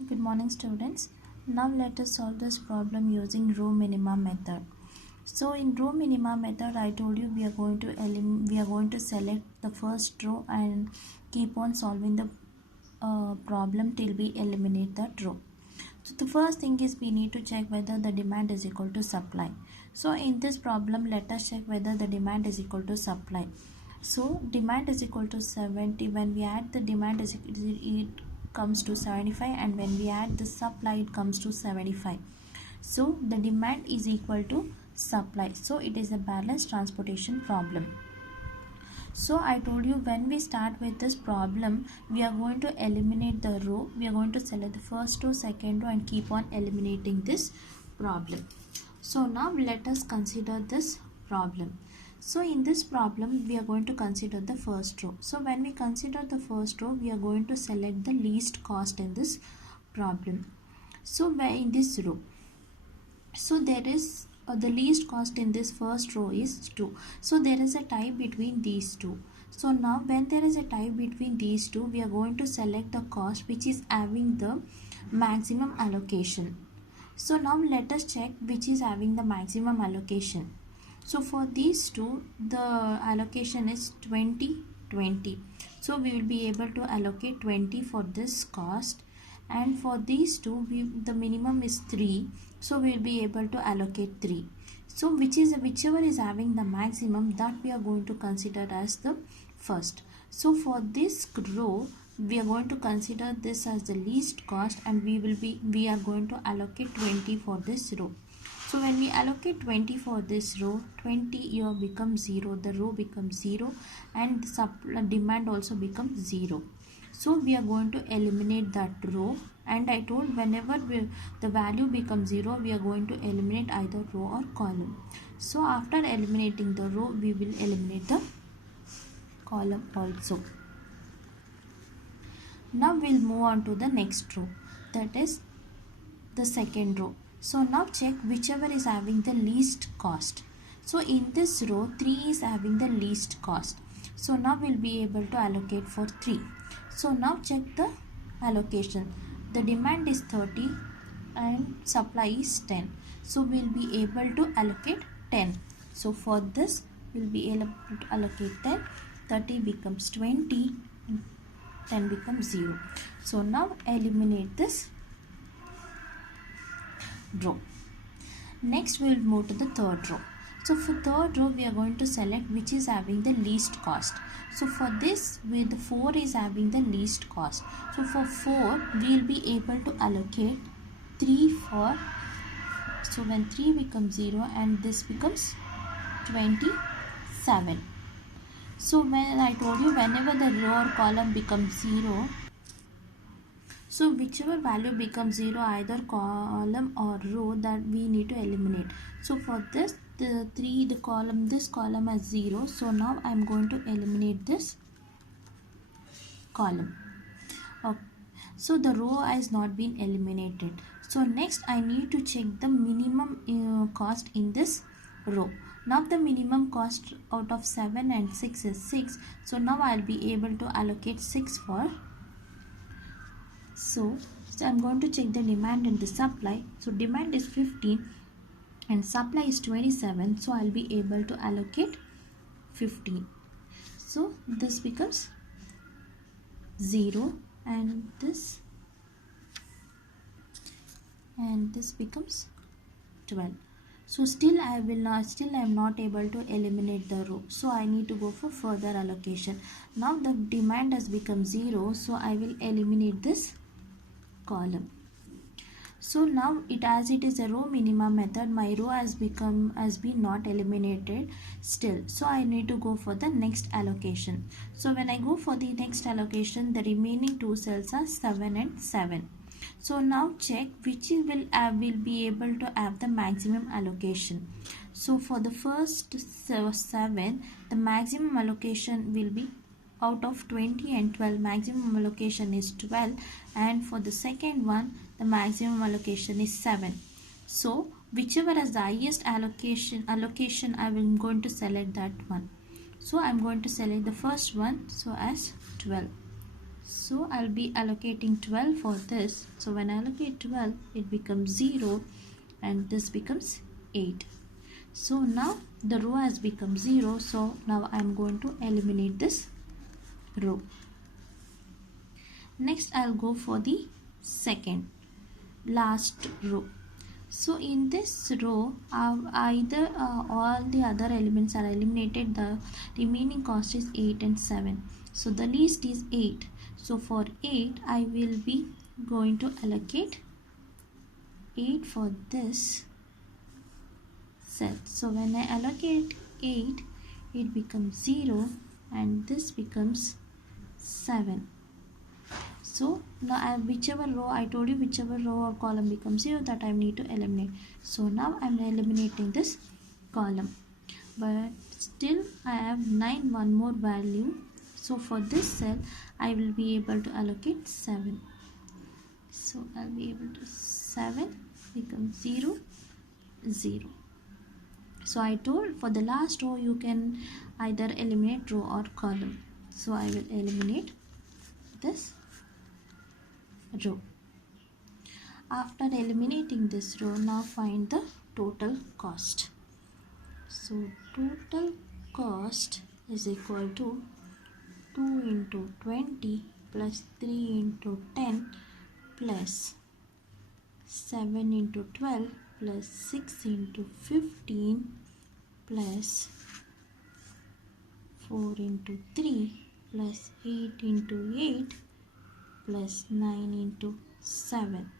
Good morning, students. Now let us solve this problem using row minima method. So in row minima method, I told you we are going to select the first row and keep on solving the problem till we eliminate that row. So the first thing is we need to check whether the demand is equal to supply. So in this problem, let us check whether the demand is equal to supply. So demand is equal to 70. When we add the demand, it comes to 75, and when we add the supply, it comes to 75. So the demand is equal to supply. So it is a balanced transportation problem. So I told you when we start with this problem, we are going to eliminate the row. We are going to select the first row, second row, and keep on eliminating this problem. So now let us consider this problem. So in this problem, we are going to consider the first row. So when we consider the first row, we are going to select the least cost in this problem. So where in this row, so there is the least cost in this first row is 2. So there is a tie between these two. So now when there is a tie between these two, we are going to select the cost which is having the maximum allocation. So now let us check which is having the maximum allocation. So for these two, the allocation is 20, 20. So we will be able to allocate 20 for this cost, and for these two, the minimum is 3. So we will be able to allocate 3. So whichever is having the maximum, that we are going to consider as the first. So for this row, we are going to consider this as the least cost, and we are going to allocate 20 for this row. So when we allocate 20 for this row, 20 here becomes 0, the row becomes 0, and the demand also becomes 0. So we are going to eliminate that row, and I told whenever the value becomes 0, we are going to eliminate either row or column. So after eliminating the row, we will eliminate the column also. Now we'll move on to the next row, that is the second row. So now check whichever is having the least cost. So in this row, 3 is having the least cost. So now we'll be able to allocate for 3. So now check the allocation. The demand is 30 and supply is 10. So we'll be able to allocate 10. So for this, we'll be able to allocate 10. 30 becomes 20 and 10 becomes 0. So now eliminate this row. Next we will move to the third row. So for third row, we are going to select which is having the least cost. So for this, with the 4 is having the least cost. So for 4, we will be able to allocate 3 for, so when 3 becomes 0 and this becomes 27. So when I told you whenever the row or column becomes 0, so whichever value becomes 0, either column or row, that we need to eliminate. So for this, this column has 0. So now I am going to eliminate this column. Okay. So the row has not been eliminated. So next I need to check the minimum cost in this row. Now the minimum cost out of 7 and 6 is 6. So now I will be able to allocate 6 for. So I'm going to check the demand and the supply. So demand is 15 and supply is 27. So I'll be able to allocate 15. So this becomes 0 and this becomes 12. So still I am not able to eliminate the row. So I need to go for further allocation. Now the demand has become 0. So I will eliminate this column. So now as it is a row minima method, my row has been not eliminated still. So I need to go for the next allocation. So when I go for the next allocation, the remaining two cells are 7 and 7. So now check which will be able to have the maximum allocation. So for the first 7, the maximum allocation will be out of 20 and 12, maximum allocation is 12, and for the second one, the maximum allocation is 7. So whichever has the highest allocation I am going to select that one. So I am going to select the first one, so as 12. So I'll be allocating 12 for this. So when I allocate 12, it becomes 0 and this becomes 8. So now the row has become 0. So now I'm going to eliminate this row. Next I'll go for the second last row. So in this row, either all the other elements are eliminated. The remaining cost is 8 and 7. So the least is 8. So for 8, I will be going to allocate 8 for this cell. So when I allocate 8, it becomes 0 and this becomes 7. So now whichever row I told you, whichever row or column becomes 0, that I need to eliminate. So now I'm eliminating this column, but still I have 9 one more value. So for this cell I will be able to allocate 7. So I'll be able to 7 becomes 0 0. So I told for the last row you can either eliminate row or column. So I will eliminate this row. After eliminating this row, now find the total cost. So total cost is equal to 2 into 20 plus 3 into 10 plus 7 into 12 plus 6 into 15 plus 4 into 3 plus 8 into 8 plus 9 into 7.